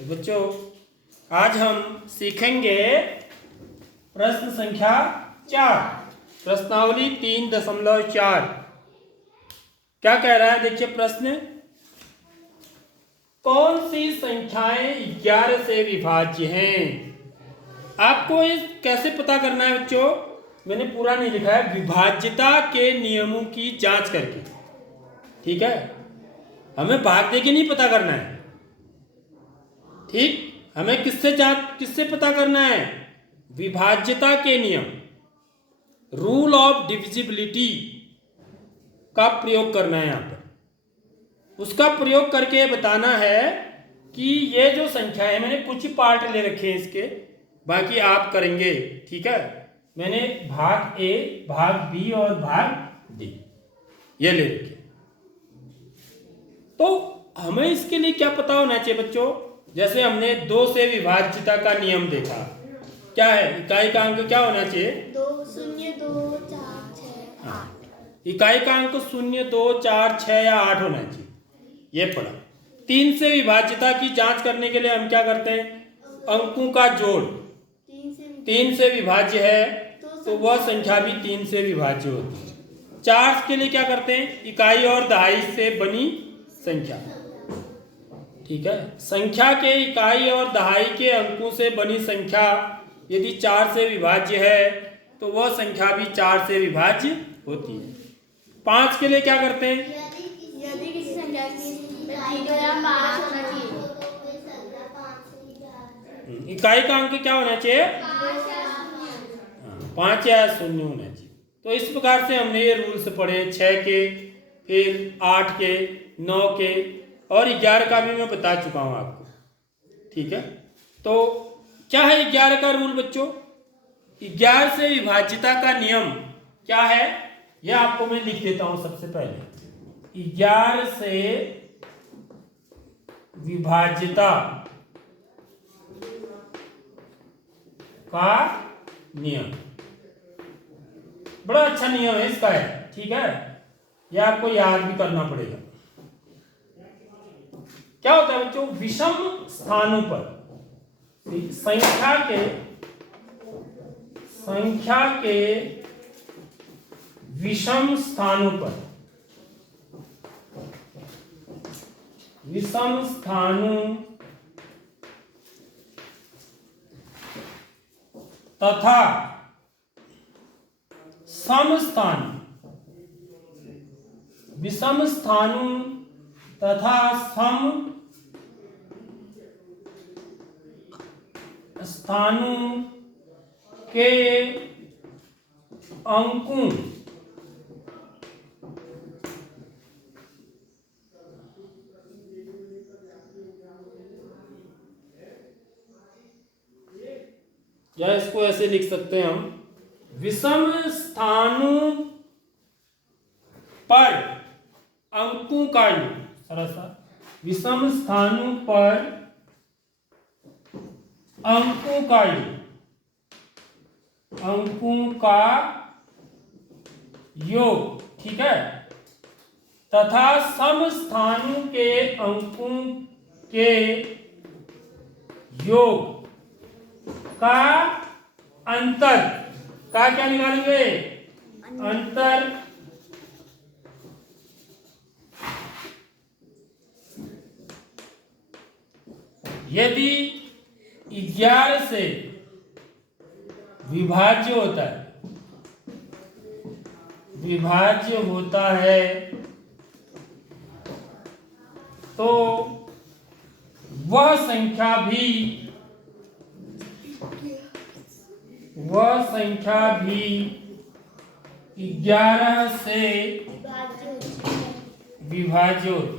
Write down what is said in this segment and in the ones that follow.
तो बच्चों आज हम सीखेंगे प्रश्न संख्या 4, प्रश्नावली 3.4। क्या कह रहा है देखिए प्रश्न, कौन सी संख्याएं 11 से विभाज्य हैं। आपको इस कैसे पता करना है बच्चों, मैंने पूरा नहीं लिखा है, विभाज्यता के नियमों की जांच करके। ठीक है, हमें भाग दे के नहीं पता करना है। ठीक, हमें किससे पता करना है, विभाज्यता के नियम, रूल ऑफ डिविजिबिलिटी का प्रयोग करना है। यहां पर उसका प्रयोग करके बताना है कि ये जो संख्या है, मैंने कुछ ही पार्ट ले रखे हैं इसके, बाकी आप करेंगे। ठीक है, मैंने भाग ए, भाग बी और भाग डी ये ले रखे। तो हमें इसके लिए क्या पता होना चाहिए बच्चों, जैसे हमने 2 से विभाज्यता का नियम देखा, क्या है, इकाई का अंक क्या होना चाहिए, 2 0 2 4 6 8। इकाई का अंक 0 2 4 6 या 8 होना चाहिए, ये पढ़ा। 3 से विभाज्यता की जांच करने के लिए हम क्या करते हैं, अंकों का जोड़। 3 से विभाज्य है तो वह संख्या भी 3 से विभाज्य होती है। 4 के लिए क्या करते हैं, इकाई और दहाई से बनी संख्या। ठीक है, संख्या के इकाई और दहाई के अंकों से बनी संख्या यदि 4 से विभाज्य है तो वह संख्या भी 4 से विभाज्य होती है। 5 के लिए क्या करते हैं, यदि किसी संख्या की 5 होना चाहिए, इकाई का अंक क्या होना चाहिए, 5 या 0 होना चाहिए। तो इस प्रकार से हमने ये रूल्स पढ़े, 6 के, फिर 8 के, 9 के और 11 का भी मैं बता चुका हूं आपको। ठीक है, तो क्या है 11 का रूल बच्चों, 11 से विभाज्यता का नियम क्या है, यह आपको मैं लिख देता हूं। सबसे पहले 11 से विभाज्यता का नियम, बड़ा अच्छा नियम है इसका है। ठीक है, यह आपको याद भी करना पड़ेगा। क्या होता है बच्चों, विषम स्थानों पर संख्या के विषम स्थानों पर, विषम स्थानों तथा समस्थान, विषम स्थानों तथा सम स्थानों के अंकों या इसको ऐसे लिख सकते हैं हम, विषम स्थानों पर अंकों का योग, सरसा विषम स्थानों पर अंकों का योग, अंकों का योग। ठीक है, तथा सम स्थानों के अंकों के योग का अंतर का क्या निकालेंगे, अंतर यदि 11 से विभाज्य होता है, विभाज्य होता है तो वह संख्या भी 11 से विभाज्य होती।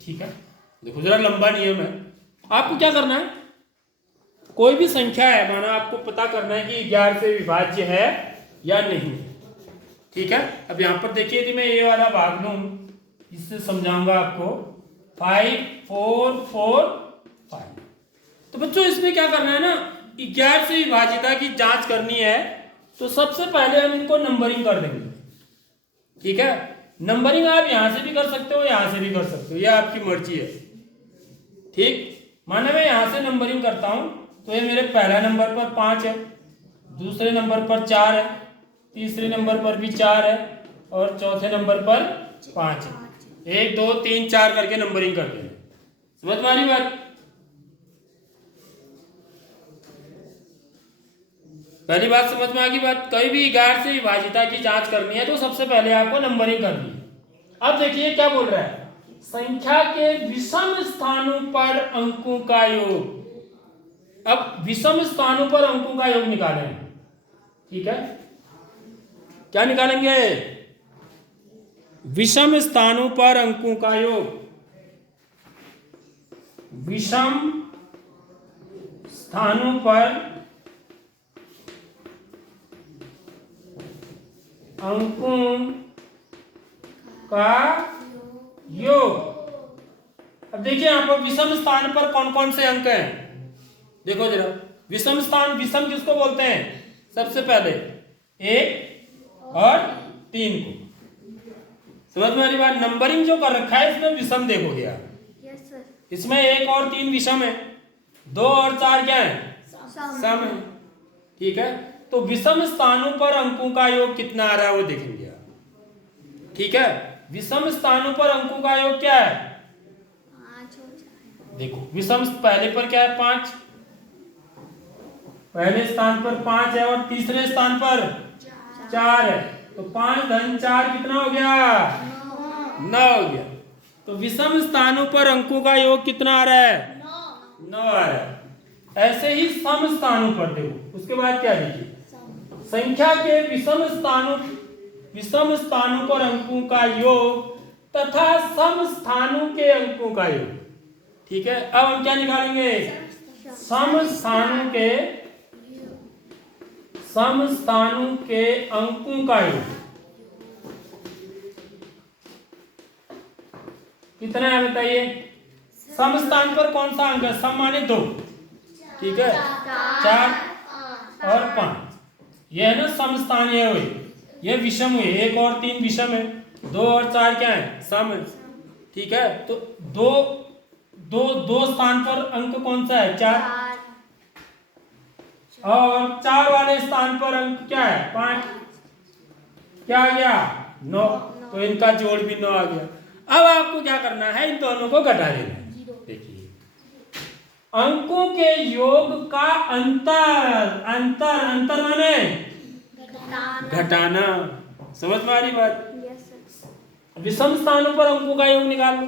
ठीक है, देखो जरा लंबा नियम है। आपको क्या करना है, कोई भी संख्या है, माना आपको पता करना है कि 11 से विभाज्य है या नहीं। ठीक है, अब यहां पर देखिए, यदि मैं ये वाला भाग लूं, इससे समझाऊंगा आपको, 5 4 4 5। तो बच्चों इसमें क्या करना है ना, 11 से विभाज्यता की जांच करनी है तो सबसे पहले हम इनको नंबरिंग कर देंगे। ठीक है। नंबरिंग आप यहां से भी कर सकते हो, यहां से भी कर सकते हो, यह आपकी मर्जी है। ठीक, माने मैं यहां से नंबरिंग करता हूं तो ये मेरे पहला नंबर पर 5 है, दूसरे नंबर पर 4 है, तीसरे नंबर पर भी 4 है और चौथे नंबर पर 5 है। 1 2 3 4 करके नंबरिंग करते हैं। समझ में आ रही बात? पहली बात समझ में आ गई बात। कहीं भी 11 से विभाजिता की जांच करनी है तो सबसे पहले आपको नंबरिंग करनी है। अब देखिए क्या बोल रहा है, संख्या के विषम स्थानों पर अंकों का योग। अब विषम स्थानों पर अंकों का योग निकालें। ठीक है, क्या निकालेंगे? विषम स्थानों पर अंकों का योग। विषम स्थानों पर अंकों का योग। अब देखिए यहां पर विषम स्थान पर कौन कौन से अंक हैं, देखो जरा। विषम स्थान, विषम किसको बोलते हैं? सबसे पहले 1 और 3 को। समझ में आ रही बात? नंबरिंग जो कर रखा है इसमें विषम देखोगे आप, इसमें 1 और 3 विषम है, 2 और 4 क्या है? सम है। ठीक है, तो विषम स्थानों पर अंकों का योग कितना आ रहा है वो देखेंगे आप। ठीक है, विषम स्थानों पर अंकों का योग क्या है? देखो विषम पहले पर क्या है? 5, पहले स्थान पर 5 है और तीसरे स्थान पर 4 है, तो 5 धन 4 कितना हो गया? 9 हो गया। तो विषम स्थानों पर अंकों का योग कितना आ रहा है? 9 आ रहा है। ऐसे ही सम स्थानों पर देखो, उसके बाद क्या देखिए, संख्या के विषम स्थानों पर अंकों का योग तथा सम स्थानों के अंकों का योग। ठीक है, अब हम क्या निकालेंगे? सम स्थानों के अंकों का योग कितना है बताइए? सम स्थान पर कौन सा अंक है? सम माने 2, ठीक है, 4 और 5, यह है ना सम स्थान। ये हुए, ये विषम हुए, 1 और 3 विषम है, 2 और 4 क्या है? सम है। ठीक है, तो दो स्थान पर अंक कौन सा है? 4, और 4 वाले स्थान पर अंक क्या है? 5, क्या आ गया? 9, तो इनका जोड़ भी 9 आ गया। अब आपको क्या करना है? इन दोनों को घटा देना है। देखिए अंकों के योग का अंतर माने घटाना। समझ में आ रही बात? विषम स्थानों पर अंकों का योग निकाल लो,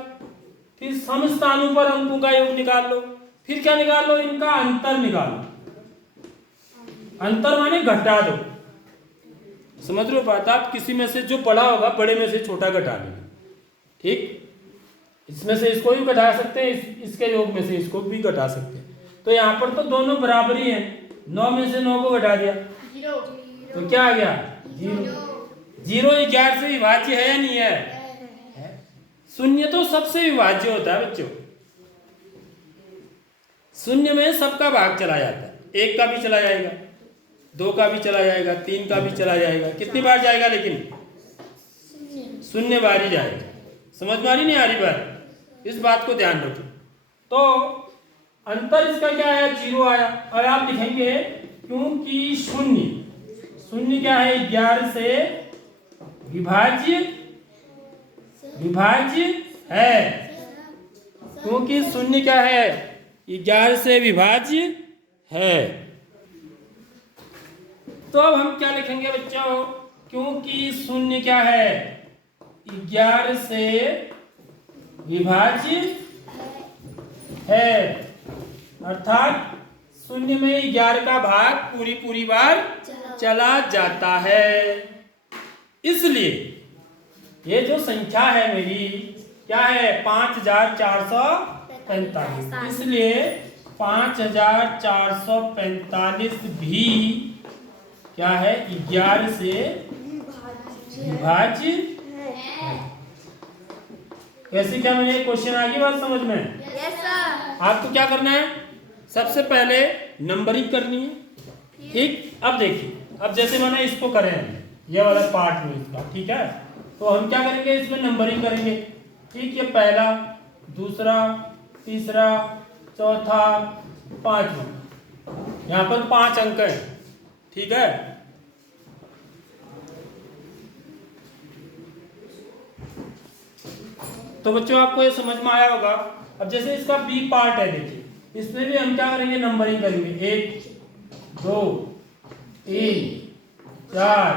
फिर सम स्थानों पर अंकों का योग निकाल लो, फिर क्या निकाल लो? इनका अंतर निकालो। अंतर माने घटा दो। समझ रहे हो बात? आप किसी में से जो बड़ा होगा, बड़े में से छोटा घटा लेना। ठीक, इसमें से इसको भी घटा सकते हैं, इसके योग में से इसको भी घटा सकते हैं। तो यहाँ पर तो दोनों बराबर ही हैं। 9 में से 9 को घटा दिया तो क्या आ गया? 0। 0 11 से विभाज्य है या नहीं है? शून्य तो सबसे विभाज्य होता है बच्चों। शून्य में सबका भाग चला जाता है, 1 का भी चला जाएगा, 2 का भी चला जाएगा, 3 का भी चला जाएगा। कितनी बार जाएगा? लेकिन शून्य बार ही जाएगा। समझ में आ रही नहीं आ रही बात? इस बात को ध्यान रखो। तो अंतर इसका क्या आया? 0 आया। और आप लिखेंगे क्योंकि शून्य क्या है? 11 से विभाज्य है, क्योंकि शून्य क्या है? 11 से विभाज्य है। तो अब हम क्या लिखेंगे बच्चों? क्योंकि शून्य क्या है? 11 से विभाज्य है, अर्थात शून्य में 11 का भाग पूरी बार चला जाता है। इसलिए ये जो संख्या है मेरी क्या है? 5445। इसलिए 5445 भी क्या है? 11 से विभाज्य है। कैसे? क्या मैंने क्वेश्चन आ गई बात समझ में? Yes sir. आपको क्या करना है? सबसे पहले नंबरिंग करनी है। ठीक, अब देखिए, अब जैसे मैंने इसको करें, ये वाला पार्ट में इसका, ठीक है, तो हम क्या करेंगे, इसमें नंबरिंग करेंगे। ठीक, ये पहला, दूसरा, तीसरा, चौथा, पांचवा, यहाँ पर 5 अंक है। ठीक है, तो बच्चों आपको ये समझ में आया होगा। अब जैसे इसका बी पार्ट है, देखिए इसमें भी हम क्या करेंगे, नंबरिंग करेंगे। 1 2 3 4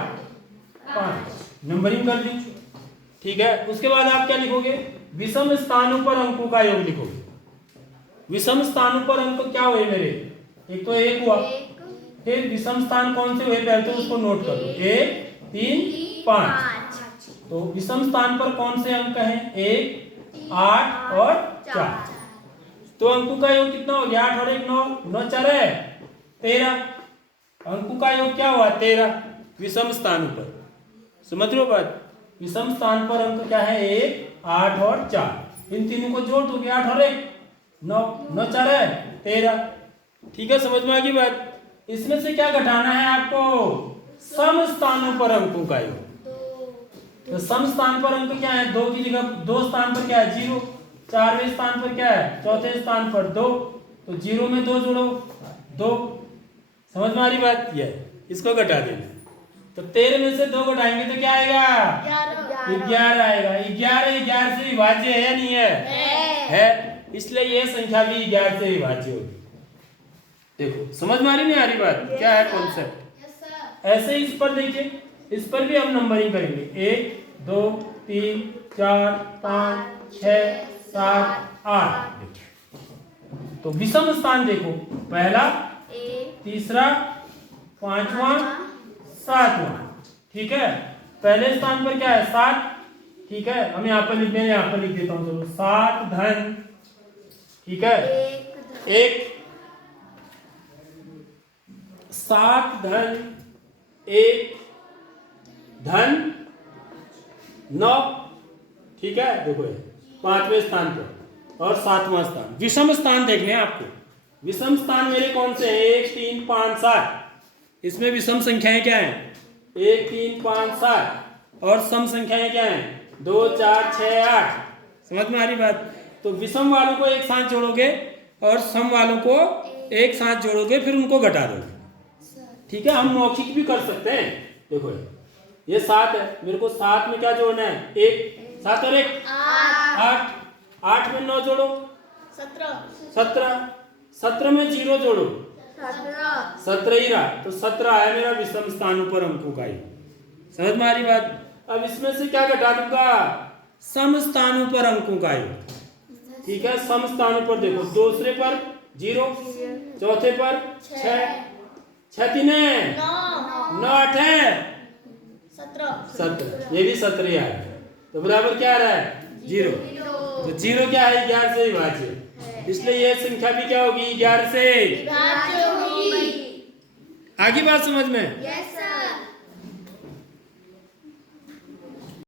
5 नंबरिंग कर दी। ठीक है, उसके बाद आप क्या लिखोगे, विषम स्थानों पर अंकों का योग लिखोगे। विषम स्थानों पर अंक क्या हुए मेरे, एक तो 1 हुआ, फिर विषम स्थान कौन से हुए पहले तो उसको नोट कर लो, 1 3 5। तो विषम स्थान पर कौन से अंक हैं, 1 8 और 4। तो अंकों का योग कितना हो गया, 8 और 1 9, 9 4 है 13। अंकों का योग क्या हुआ, 13 विषम स्थानों पर। समझ लो बात, विषम स्थान पर अंक क्या है, 1 8 और 4। इन तीनों को जोड़ दोगे, 8 और 1 9, 9 4 है 13। ठीक है, समझ में आ गई बात। इसमें से क्या घटाना है आपको, सम स्थानों पर अंकों का योग। तो सम स्थान पर अंक क्या है, 2 की जगह 2 स्थान पर क्या है 0, 4वें स्थान पर क्या है, चौथे स्थान पर 2, तो 0 में 2 जोड़ो 2। समझ में आ रही बात, ये इसको घटा देना। तो 13 में से 2 घटाएंगे तो क्या आएगा, 11 आएगा। 11 से विभाज्य है या नहीं है? इसलिए ये संख्या भी 11 से विभाज्य होगी। देखो समझ में आ रही नहीं आ रही बात, क्या है कॉन्सेप्ट। ऐसे ही इस पर देखिए, इस पर भी हम नंबरिंग करेंगे, 1 2 3 4 5 6 7 8। तो विषम स्थान देखो, पहला, तीसरा, पांचवा, 7वां। ठीक है, पहले स्थान पर क्या है 7। ठीक है, हम यहाँ पर लिख दें, यहाँ पर लिख देता हूँ, चलो 7 धन, ठीक है 1 7 धन 1 धन 9। ठीक है, देखो 5वें स्थान पर और 7वां स्थान। विषम स्थान देखने हैं आपको। विषम स्थान मेरे कौन से हैं, 1 3 5 7। इसमें विषम संख्याएं क्या हैं, 1 3 5 7, और सम संख्याएं क्या हैं, 2 4 6 8। समझ में आ रही बात। तो विषम वालों को एक साथ जोड़ोगे और सम वालों को एक साथ जोड़ोगे, फिर उनको घटा दोगे। ठीक है, हम मौखिक भी कर सकते हैं। देखो ये 7 है, मेरे को 7 में क्या जोड़ना है, 1 7 और 1 8। 8 में 9 जोड़ो 17। 17 में 0 जोड़ो 17 ही रहा, तो 17 है मेरा विषम स्थानों पर अंकों का ही। समझ में आ रही बात। अब इसमें से क्या घटा दूंगा, सम स्थानों पर अंकों का ही। ठीक है, सम स्थानों पर देखो, दूसरे पर 0, चौथे पर 6 6 3 9 8 है 17, ये भी 17 है, तो बराबर क्या आ रहा है 0। तो 0 क्या है, 11 से विभाज्य, इसलिए ये संख्या भी क्या होगी, 11 से। आगे बात समझ में।